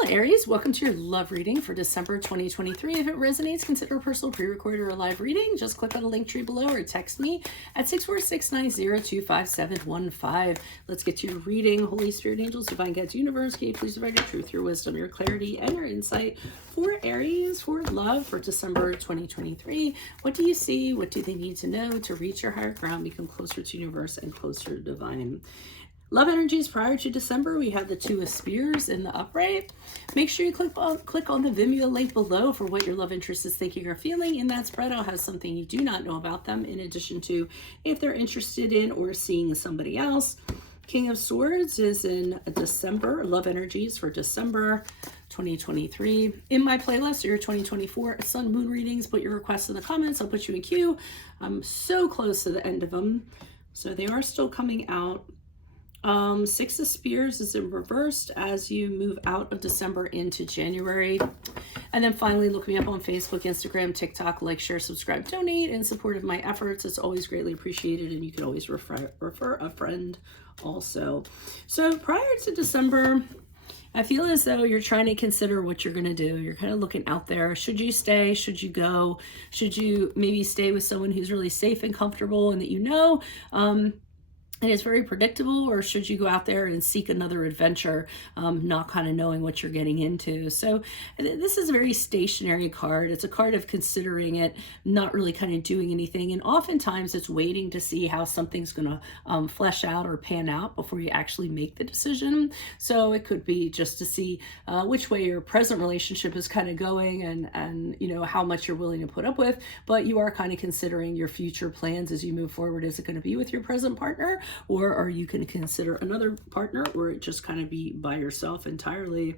Hello Aries, welcome to your love reading for December 2023. If it resonates, consider a personal pre-recorded or a live reading. Just click on the link tree below or text me at 646-902-5715. Let's get to your reading. Holy Spirit, angels, divine guides, universe, can you please provide your truth, your wisdom, your clarity, and your insight for Aries, for love for December 2023. What do you see? What do they need to know to reach your higher ground, become closer to universe and closer to divine? Love energies prior to December, we have the Two of Spears in the upright. Make sure you click on the Vimeo link below for what your love interest is thinking or feeling. In that spread, I'll have something you do not know about them, in addition to if they're interested in or seeing somebody else. King of Swords is in December. Love energies for December 2023. In my playlist, your 2024 Sun Moon readings, put your requests in the comments. I'll put you in queue. I'm so close to the end of them, so they are still coming out. Six of Spears is in reversed as you move out of December into January. And then finally, look me up on Facebook, Instagram, TikTok, like, share, subscribe, donate in support of my efforts. It's always greatly appreciated, and you can always refer a friend also. So prior to December, I feel as though you're trying to consider what you're going to do. You're kind of looking out there. Should you stay? Should you go? Should you maybe stay with someone who's really safe and comfortable and that you know? And it's very predictable, or should you go out there and seek another adventure, not kind of knowing what you're getting into? So this is a very stationary card. It's a card of considering it, not really kind of doing anything. And oftentimes it's waiting to see how something's going to flesh out or pan out before you actually make the decision. So it could be just to see which way your present relationship is kind of going, and you know, how much you're willing to put up with. But you are kind of considering your future plans as you move forward. Is it going to be with your present partner? Or are you going to consider another partner, or it just kind of be by yourself entirely?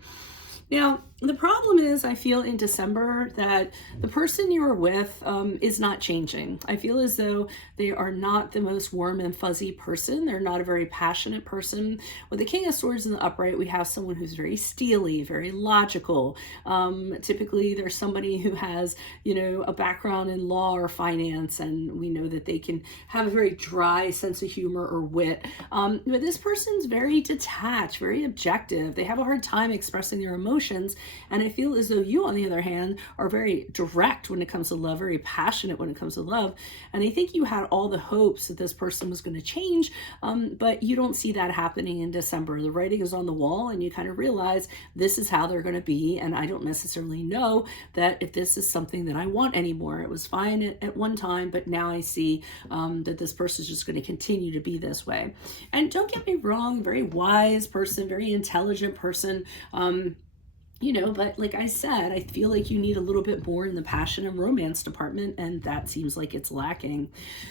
Now, the problem is, I feel in December that the person you are with is not changing. I feel as though they are not the most warm and fuzzy person. They're not a very passionate person. With the King of Swords in the upright, we have someone who's very steely, very logical. Typically, there's somebody who has, you know, a background in law or finance, and we know that they can have a very dry sense of humor or wit. But this person's very detached, very objective. They have a hard time expressing their emotions. And I feel as though you, on the other hand, are very direct when it comes to love, very passionate when it comes to love. And I think you had all the hopes that this person was going to change, but you don't see that happening in December. The writing is on the wall, and you kind of realize this is how they're going to be. And I don't necessarily know that if this is something that I want anymore. It was fine at one time, but now I see that this person is just going to continue to be this way. And don't get me wrong, very wise person, very intelligent person. You know, but like I said, I feel like you need a little bit more in the passion and romance department, and that seems like it's lacking.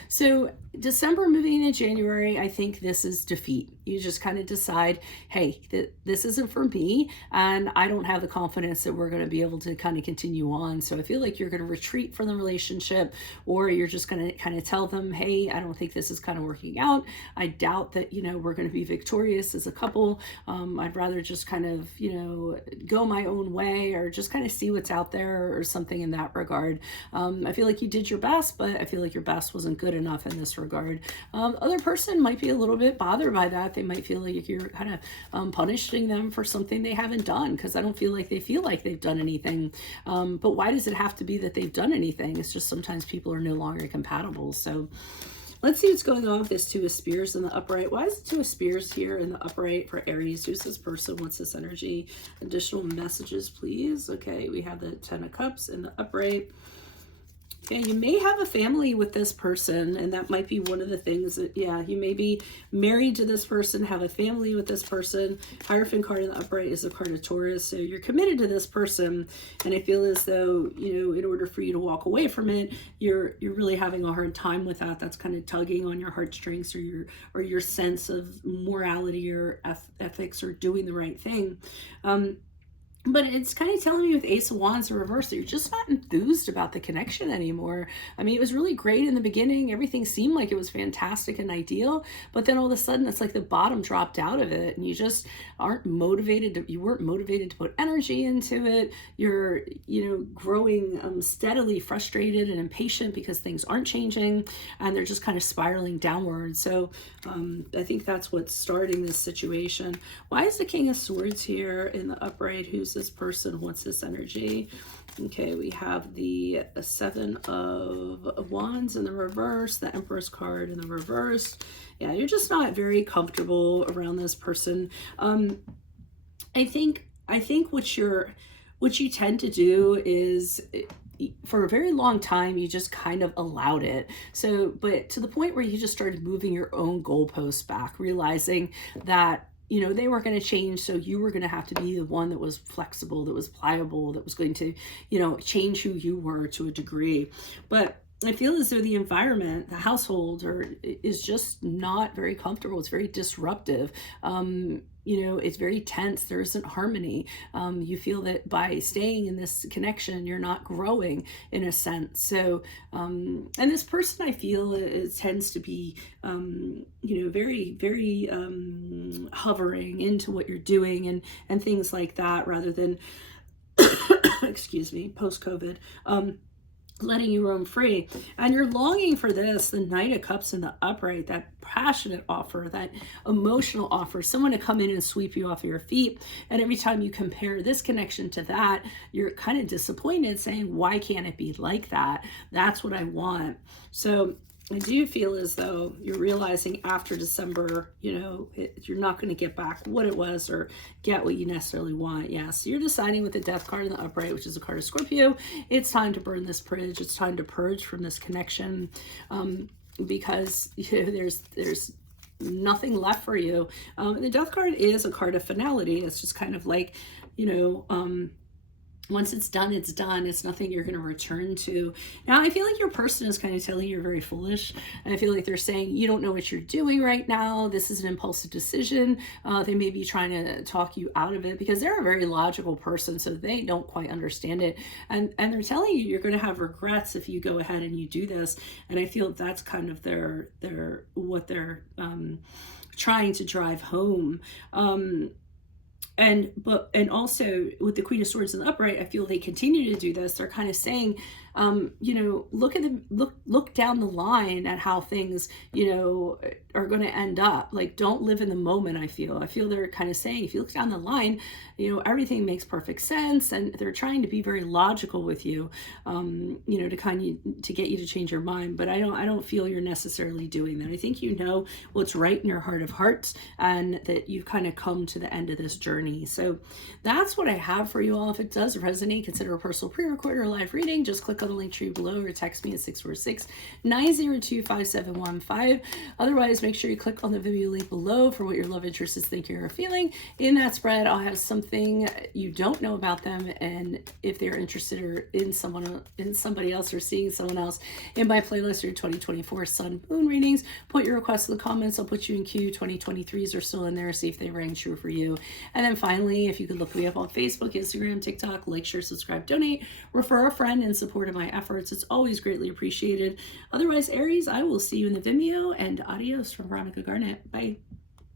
So December moving into January, I think this is defeat. You just kind of decide, hey, this isn't for me, and I don't have the confidence that we're going to be able to kind of continue on. So I feel like you're going to retreat from the relationship, or you're just going to kind of tell them, hey, I don't think this is kind of working out. I doubt that, you know, we're going to be victorious as a couple. I'd rather just kind of, you know, go my own way, or just kind of see what's out there, or something in that regard. I feel like you did your best, but I feel like your best wasn't good enough in this regard. Other person might be a little bit bothered by that. They might feel like you're kind of punishing them for something they haven't done, because I don't feel like they feel like they've done anything. But why does it have to be that they've done anything? It's just sometimes people are no longer compatible. So let's see what's going on with this Two of Spears in the upright. Why is the Two of Spears here in the upright for Aries? Who's this person? What's this energy? Additional messages, please. Okay, we have the Ten of Cups in the upright. Okay, you may have a family with this person, and that might be one of the things that, yeah, you may be married to this person, have a family with this person. Hierophant card in the upright is the card of Taurus, so you're committed to this person, and I feel as though, you know, in order for you to walk away from it, you're really having a hard time with that. That's kind of tugging on your heartstrings, or your sense of morality or ethics, or doing the right thing. But it's kind of telling me with Ace of Wands in reverse that you're just not enthused about the connection anymore. I mean, it was really great in the beginning. Everything seemed like it was fantastic and ideal. But then all of a sudden, it's like the bottom dropped out of it. And you just aren't motivated. You weren't motivated to put energy into it. You're, you know, growing steadily frustrated and impatient because things aren't changing. And they're just kind of spiraling downward. So I think that's what's starting this situation. Why is the King of Swords here in the upright, who's Who's this person? What's this energy? Okay, we have the Seven of Wands in the reverse, the Empress card in the reverse. Yeah, you're just not very comfortable around this person. I think what you tend to do is, for a very long time you just kind of allowed it. So, but to the point where you just started moving your own goalposts back, realizing that, you know, they weren't going to change, so you were going to have to be the one that was flexible, that was pliable, that was going to, you know, change who you were to a degree. But I feel as though the environment, the household, is just not very comfortable. It's very disruptive. You know, it's very tense. There isn't harmony. You feel that by staying in this connection, you're not growing in a sense. So, and this person, I feel, it tends to be, you know, very, very hovering into what you're doing and things like that, rather than, excuse me, post-COVID, letting you roam free. And you're longing for this, the Knight of Cups in the upright, that passionate offer, that emotional offer, someone to come in and sweep you off your feet. And every time you compare this connection to that, you're kind of disappointed, saying, why can't it be like that? That's what I want. So I do feel as though you're realizing after December, you know, you're not going to get back what it was or get what you necessarily want. Yeah, so you're deciding with the Death card in the upright, which is a card of Scorpio, it's time to burn this bridge. It's time to purge from this connection, because, you know, there's nothing left for you. The Death card is a card of finality. It's just kind of like, you know, once it's done, it's done. It's nothing you're going to return to. Now, I feel like your person is kind of telling you you're very foolish. And I feel like they're saying you don't know what you're doing right now. This is an impulsive decision. They may be trying to talk you out of it because they're a very logical person, so they don't quite understand it. And they're telling you you're going to have regrets if you go ahead and you do this. And I feel that's kind of what they're trying to drive home. And also with the Queen of Swords in the upright, I feel they continue to do this. They're kind of saying, you know, look down the line at how things, you know, are going to end up. Like, don't live in the moment. I feel they're kind of saying, if you look down the line, you know, everything makes perfect sense. And they're trying to be very logical with you, you know, to get you to change your mind. But I don't feel you're necessarily doing that. I think you know what's right in your heart of hearts, and that you've kind of come to the end of this journey. So that's what I have for you all. If it does resonate, consider a personal pre-record or live reading. Just click on the link tree below or text me at 646-902-5715. Otherwise, make sure you click on the Vimeo link below for what your love interest is thinking or feeling. In that spread, I'll have something you don't know about them, and if they're interested or in somebody else or seeing someone else, in my playlist, your 2024 Sun Moon readings. Put your requests in the comments. I'll put you in queue. 2023s are still in there. See if they rang true for you. And then finally, if you could look me up on Facebook, Instagram, TikTok, like, share, subscribe, donate, refer a friend in support of my efforts. It's always greatly appreciated. Otherwise, Aries, I will see you in the Vimeo, and adios from Veronica Garnett. Bye.